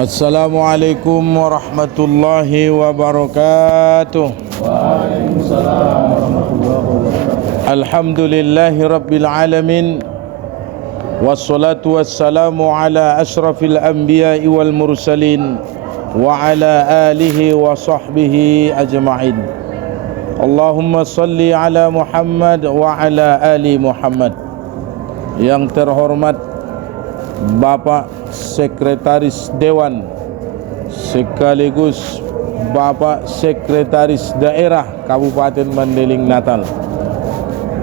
Assalamualaikum warahmatullahi wabarakatuh. Waalaikumsalam warahmatullahi wabarakatuh. Alhamdulillahi rabbil alamin. Wassalatu wassalamu ala ashrafil anbiya'i wal mursalin wa ala alihi wa sahbihi ajma'in. Allahumma salli ala Muhammad wa ala ali Muhammad. Yang terhormat Bapak Sekretaris Dewan sekaligus Bapak Sekretaris Daerah Kabupaten Mandailing Natal,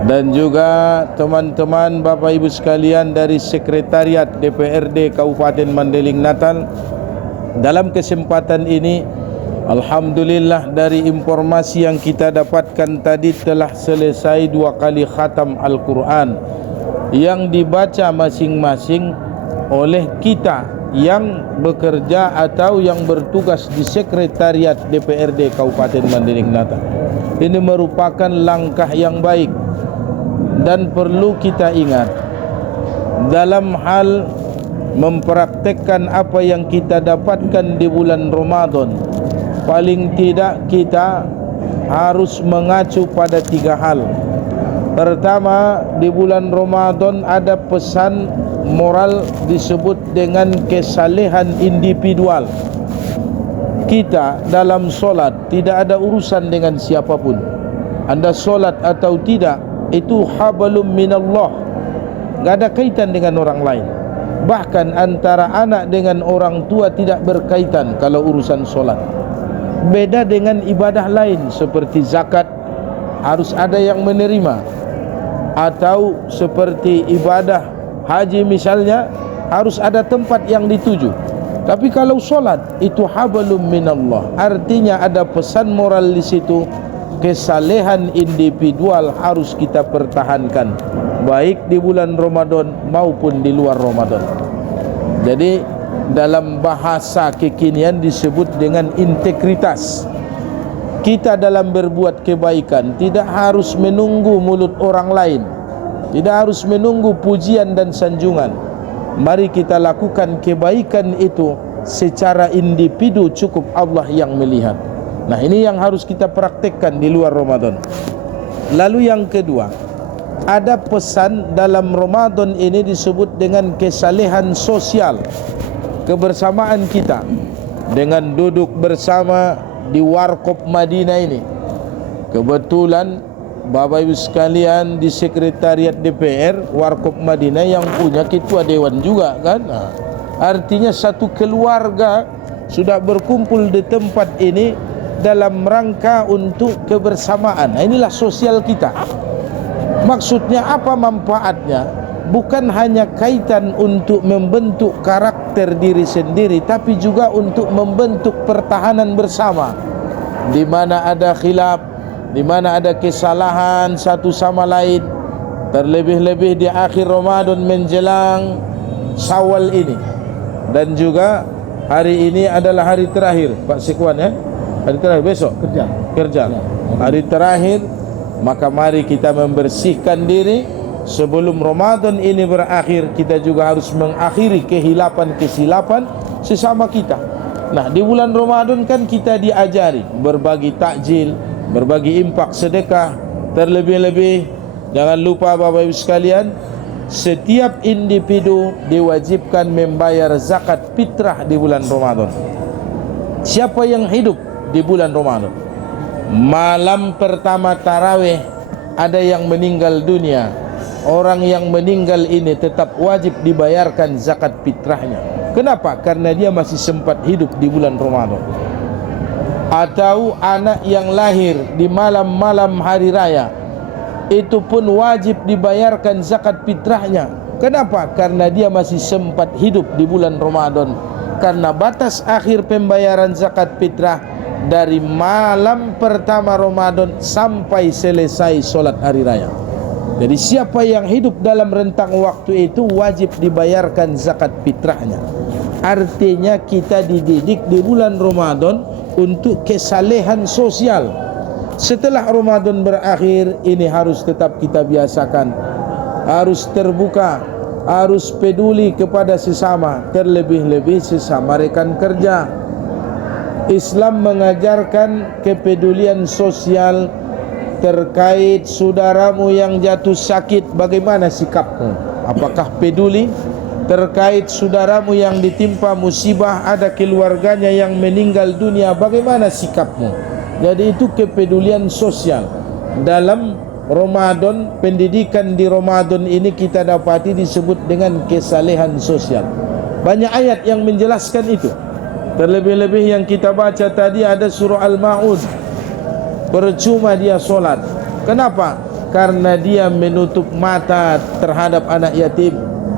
dan juga teman-teman Bapak Ibu sekalian dari Sekretariat DPRD Kabupaten Mandailing Natal. Dalam kesempatan ini, alhamdulillah, dari informasi yang kita dapatkan tadi telah selesai 2 kali khatam Al-Quran yang dibaca masing-masing oleh kita yang bekerja atau yang bertugas di Sekretariat DPRD Kabupaten Mandailing Natal. Ini merupakan langkah yang baik dan perlu kita ingat dalam hal mempraktekkan apa yang kita dapatkan di bulan Ramadan. Paling tidak kita harus mengacu pada 3 hal. Pertama, di bulan Ramadan ada pesan moral disebut dengan kesalehan individual. Kita dalam solat tidak ada urusan dengan siapapun. Anda solat atau tidak, itu hablum minallah, tidak ada kaitan dengan orang lain. Bahkan antara anak dengan orang tua tidak berkaitan kalau urusan solat. Beda dengan ibadah lain seperti zakat, harus ada yang menerima. Atau seperti ibadah haji misalnya, harus ada tempat yang dituju. Tapi kalau solat itu hablum minallah, artinya ada pesan moral di situ. Kesalehan individual harus kita pertahankan, baik di bulan Ramadan maupun di luar Ramadan. Jadi dalam bahasa kekinian disebut dengan integritas. Kita dalam berbuat kebaikan tidak harus menunggu mulut orang lain, tidak harus menunggu pujian dan sanjungan. Mari kita lakukan kebaikan itu secara individu, cukup Allah yang melihat. Nah, ini yang harus kita praktekkan di luar Ramadan. Lalu yang kedua, ada pesan dalam Ramadan ini disebut dengan kesalehan sosial. Kebersamaan kita dengan duduk bersama di Warkop Madinah ini. Kebetulan Bapak Ibu sekalian di Sekretariat DPR Warkop Madinah yang punya ketua dewan juga kan. Nah, artinya satu keluarga sudah berkumpul di tempat ini dalam rangka untuk kebersamaan. Nah, inilah sosial kita. Maksudnya apa manfaatnya? Bukan hanya kaitan untuk membentuk karakter diri sendiri, tapi juga untuk membentuk pertahanan bersama. Di mana ada khilaf, di mana ada kesalahan satu sama lain, terlebih-lebih di akhir Ramadan menjelang Syawal ini. Dan juga hari ini adalah hari terakhir, Pak Sekwan ya. Hari terakhir besok kerja. Hari terakhir, maka mari kita membersihkan diri sebelum Ramadan ini berakhir. Kita juga harus mengakhiri kesilapan sesama kita. Nah, di bulan Ramadan kan kita diajari berbagi takjil, berbagi infak sedekah. Terlebih-lebih jangan lupa Bapak Ibu sekalian, setiap individu diwajibkan membayar zakat fitrah di bulan Ramadan. Siapa yang hidup di bulan Ramadan, malam pertama tarawih ada yang meninggal dunia, orang yang meninggal ini tetap wajib dibayarkan zakat fitrahnya. Kenapa? Karena dia masih sempat hidup di bulan Ramadan. Atau anak yang lahir di malam-malam hari raya, itu pun wajib dibayarkan zakat fitrahnya. Kenapa? Karena dia masih sempat hidup di bulan Ramadan. Karena batas akhir pembayaran zakat fitrah dari malam pertama Ramadan sampai selesai solat hari raya. Jadi siapa yang hidup dalam rentang waktu itu wajib dibayarkan zakat fitrahnya. Artinya kita dididik di bulan Ramadan untuk kesalehan sosial. Setelah Ramadan berakhir, ini harus tetap kita biasakan, harus terbuka, harus peduli kepada sesama, terlebih-lebih sesama rekan kerja. Islam mengajarkan kepedulian sosial terkait saudaramu yang jatuh sakit. Bagaimana sikapmu? Apakah peduli? Terkait saudaramu yang ditimpa musibah, ada keluarganya yang meninggal dunia, bagaimana sikapmu? Jadi itu kepedulian sosial. Dalam Ramadan, pendidikan di Ramadan ini kita dapati disebut dengan kesalehan sosial. Banyak ayat yang menjelaskan itu. Terlebih-lebih yang kita baca tadi ada surah Al-Ma'un. Percuma dia solat. Kenapa? Karena dia menutup mata terhadap anak yatim,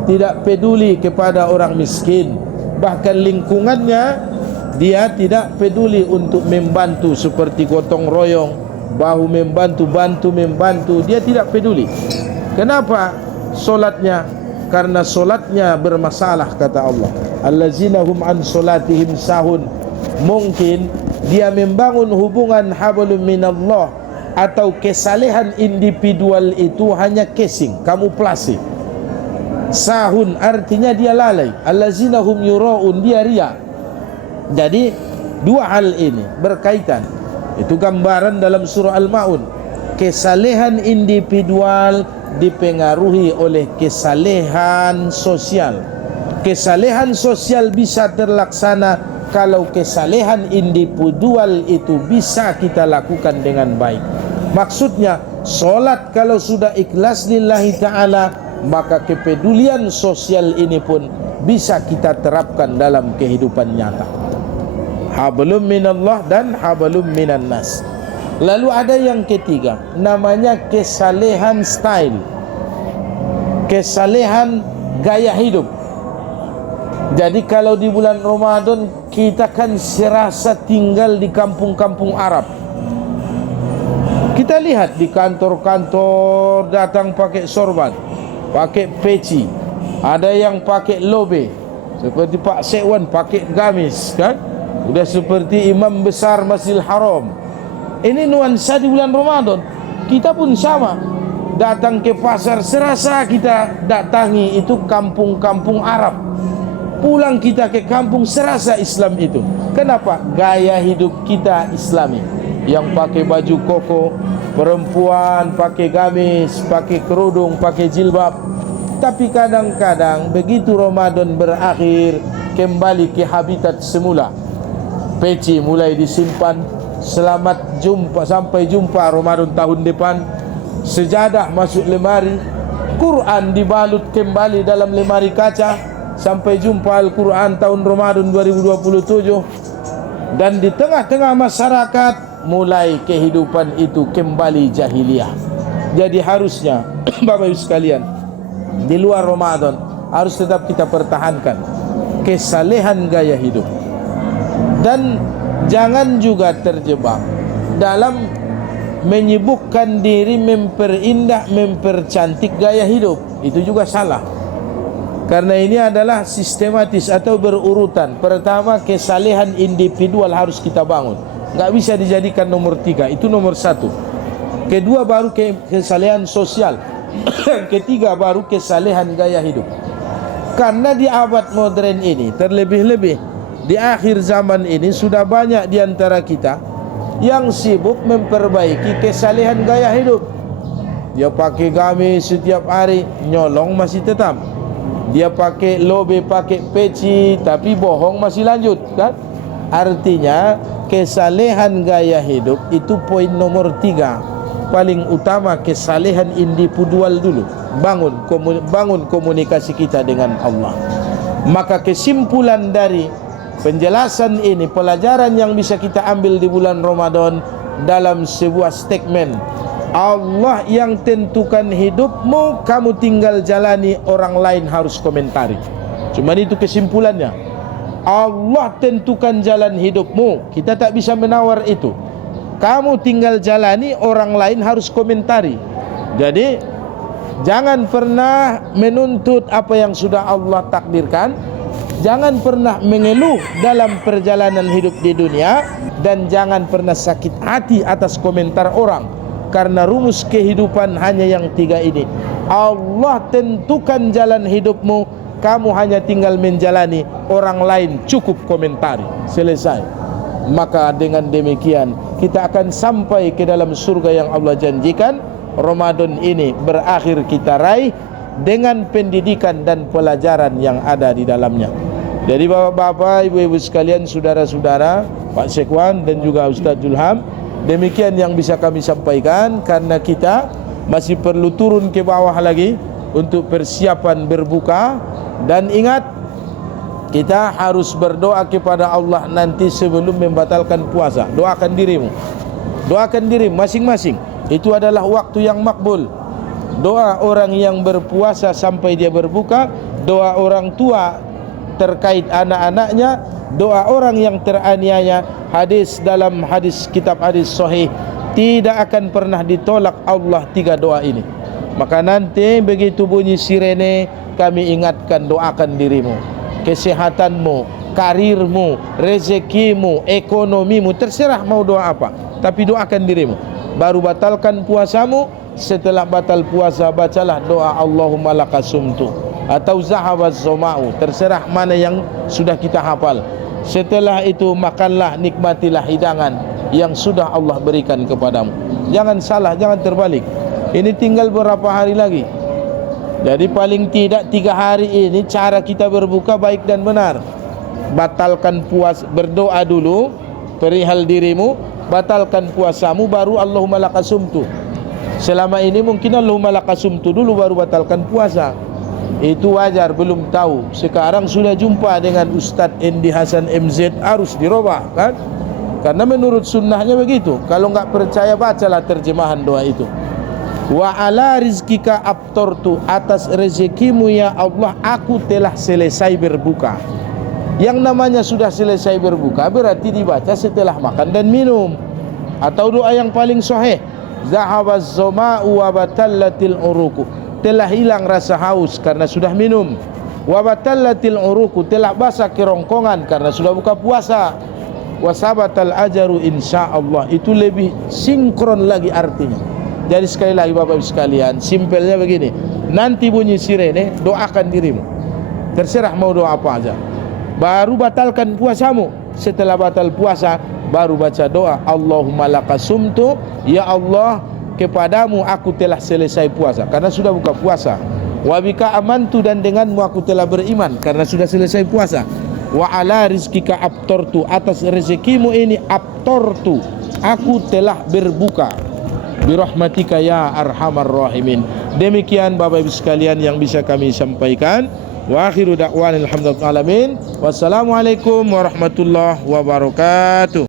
tidak peduli kepada orang miskin. Bahkan lingkungannya dia tidak peduli untuk membantu, seperti gotong royong, bahu membantu, dia tidak peduli. Kenapa? Solatnya, karena solatnya bermasalah, kata Allah. Allazina hum an solatihim sahun. Mungkin dia membangun hubungan hablum minallah atau kesalehan individual itu hanya casing, kamuflase. Sahun artinya dia lalai. Allazina hum yura'un, dia ria. Jadi dua hal ini berkaitan. Itu gambaran dalam surah Al-Ma'un. Kesalehan individual dipengaruhi oleh kesalehan sosial. Kesalehan sosial bisa terlaksana kalau kesalehan individual itu bisa kita lakukan dengan baik. Maksudnya, solat kalau sudah ikhlas lillahi ta'ala, maka kepedulian sosial ini pun bisa kita terapkan dalam kehidupan nyata. Hablum minallah dan hablum minan nas. Lalu ada yang ketiga, namanya kesalehan style, kesalehan gaya hidup. Jadi kalau di bulan Ramadan kita kan serasa tinggal di kampung-kampung Arab. Kita lihat di kantor-kantor datang pakai sorban, pakai peci, ada yang pakai lobe, seperti Pak Sekwan pakai gamis, kan? Sudah seperti imam besar Masjidil Haram. Ini nuansa di bulan Ramadan. Kita pun sama. Datang ke pasar serasa kita datangi itu kampung-kampung Arab. Pulang kita ke kampung serasa Islam itu. Kenapa? Gaya hidup kita Islami. Yang pakai baju koko, perempuan pakai gamis, pakai kerudung, pakai jilbab. Tapi kadang-kadang begitu Ramadan berakhir, kembali ke habitat semula. Peci mulai disimpan, selamat jumpa, sampai jumpa Ramadan tahun depan. Sejadah masuk lemari, Quran dibalut kembali dalam lemari kaca. Sampai jumpa Al-Quran tahun Ramadan 2027. Dan di tengah-tengah masyarakat mulai kehidupan itu kembali jahiliyah. Jadi harusnya Bapak Ibu sekalian, di luar Ramadan harus tetap kita pertahankan kesalehan gaya hidup. Dan jangan juga terjebak dalam menyibukkan diri memperindah, mempercantik gaya hidup. Itu juga salah. Karena ini adalah sistematis atau berurutan. Pertama, kesalehan individual harus kita bangun. Nggak bisa dijadikan nomor 3, itu nomor 1. Kedua baru kesalehan sosial. Ketiga baru kesalehan gaya hidup. Karena di abad modern ini, terlebih-lebih di akhir zaman ini, sudah banyak di antara kita yang sibuk memperbaiki kesalehan gaya hidup. Dia pakai gamis setiap hari, nyolong masih tetap. Dia pakai lobe, pakai peci, tapi bohong masih lanjut, kan? Artinya kesalehan gaya hidup itu poin nomor 3. Paling utama kesalehan individual dulu. Bangun komunikasi kita dengan Allah. Maka kesimpulan dari penjelasan ini, pelajaran yang bisa kita ambil di bulan Ramadan dalam sebuah statement, Allah yang tentukan hidupmu, kamu tinggal jalani, orang lain harus komentari. Cuma itu kesimpulannya. Allah tentukan jalan hidupmu, kita tak bisa menawar itu. Kamu tinggal jalani, orang lain harus komentari. Jadi jangan pernah menuntut apa yang sudah Allah takdirkan. Jangan pernah mengeluh dalam perjalanan hidup di dunia. Dan jangan pernah sakit hati atas komentar orang. karena rumus kehidupan hanya yang 3 ini. Allah tentukan jalan hidupmu, kamu hanya tinggal menjalani, orang lain cukup komentari, selesai. Maka dengan demikian kita akan sampai ke dalam surga yang Allah janjikan. Ramadan ini berakhir kita raih dengan pendidikan dan pelajaran yang ada di dalamnya. Jadi bapak-bapak, ibu-ibu sekalian, saudara-saudara, Pak Sekwan dan juga Ustaz Julham, demikian yang bisa kami sampaikan, karena kita masih perlu turun ke bawah lagi untuk persiapan berbuka. Dan ingat, kita harus berdoa kepada Allah nanti sebelum membatalkan puasa. Doakan dirimu, doakan diri masing-masing. Itu adalah waktu yang makbul. Doa orang yang berpuasa sampai dia berbuka, doa orang tua terkait anak-anaknya, doa orang yang teraniaya. Hadis dalam kitab hadis sahih, tidak akan pernah ditolak Allah 3 doa ini. Maka nanti begitu bunyi sirene, kami ingatkan, doakan dirimu, kesehatanmu, karirmu, rezekimu, ekonomimu, terserah mau doa apa, tapi doakan dirimu. Baru batalkan puasamu. Setelah batal puasa, bacalah doa Allahumma lakasumtu atau zahabaz zoma'u, terserah mana yang sudah kita hafal. Setelah itu makanlah, nikmatilah hidangan yang sudah Allah berikan kepadamu. Jangan salah, jangan terbalik. Ini tinggal berapa hari lagi. Jadi paling tidak 3 hari ini cara kita berbuka baik dan benar. Batalkan puasa, berdoa dulu perihal dirimu, batalkan puasamu, baru Allahumma lakasumtu. Selama ini mungkin Allahumma lakasumtu dulu baru batalkan puasa. Itu wajar, belum tahu. Sekarang sudah jumpa dengan Ustadz Endi Hasan MZ, harus dirubah kan? Karena menurut sunnahnya begitu. Kalau enggak percaya, bacalah terjemahan doa itu. Wa ala rizkika abtortu, atas rezekimu ya Allah aku telah selesai berbuka. Yang namanya sudah selesai berbuka berarti dibaca setelah makan dan minum. Atau doa yang paling sahih, zahabaz zama'u wa batallatil uruku, telah hilang rasa haus karena sudah minum. Wa batallatil uruku, telah basah kerongkongan karena sudah buka puasa. Wa sabatal ajaru insyaallah, itu lebih sinkron lagi artinya. Jadi sekali lagi Bapak-Ibu sekalian, simpelnya begini, nanti bunyi sirene, doakan dirimu, terserah mau doa apa aja. Baru batalkan puasamu. Setelah batal puasa, baru baca doa Allahumma lakasumtu, ya Allah kepadamu aku telah selesai puasa karena sudah buka puasa. Wa bika amantu, dan denganmu aku telah beriman karena sudah selesai puasa. Wa ala rizkika abtortu, atas rezekimu ini abtortu, aku telah berbuka. Birahmatika ya arhamar rahimin. Demikian Bapak Ibu sekalian yang bisa kami sampaikan. Wa akhiru da'wana alhamdulillahi alamin. Wassalamualaikum warahmatullahi wabarakatuh.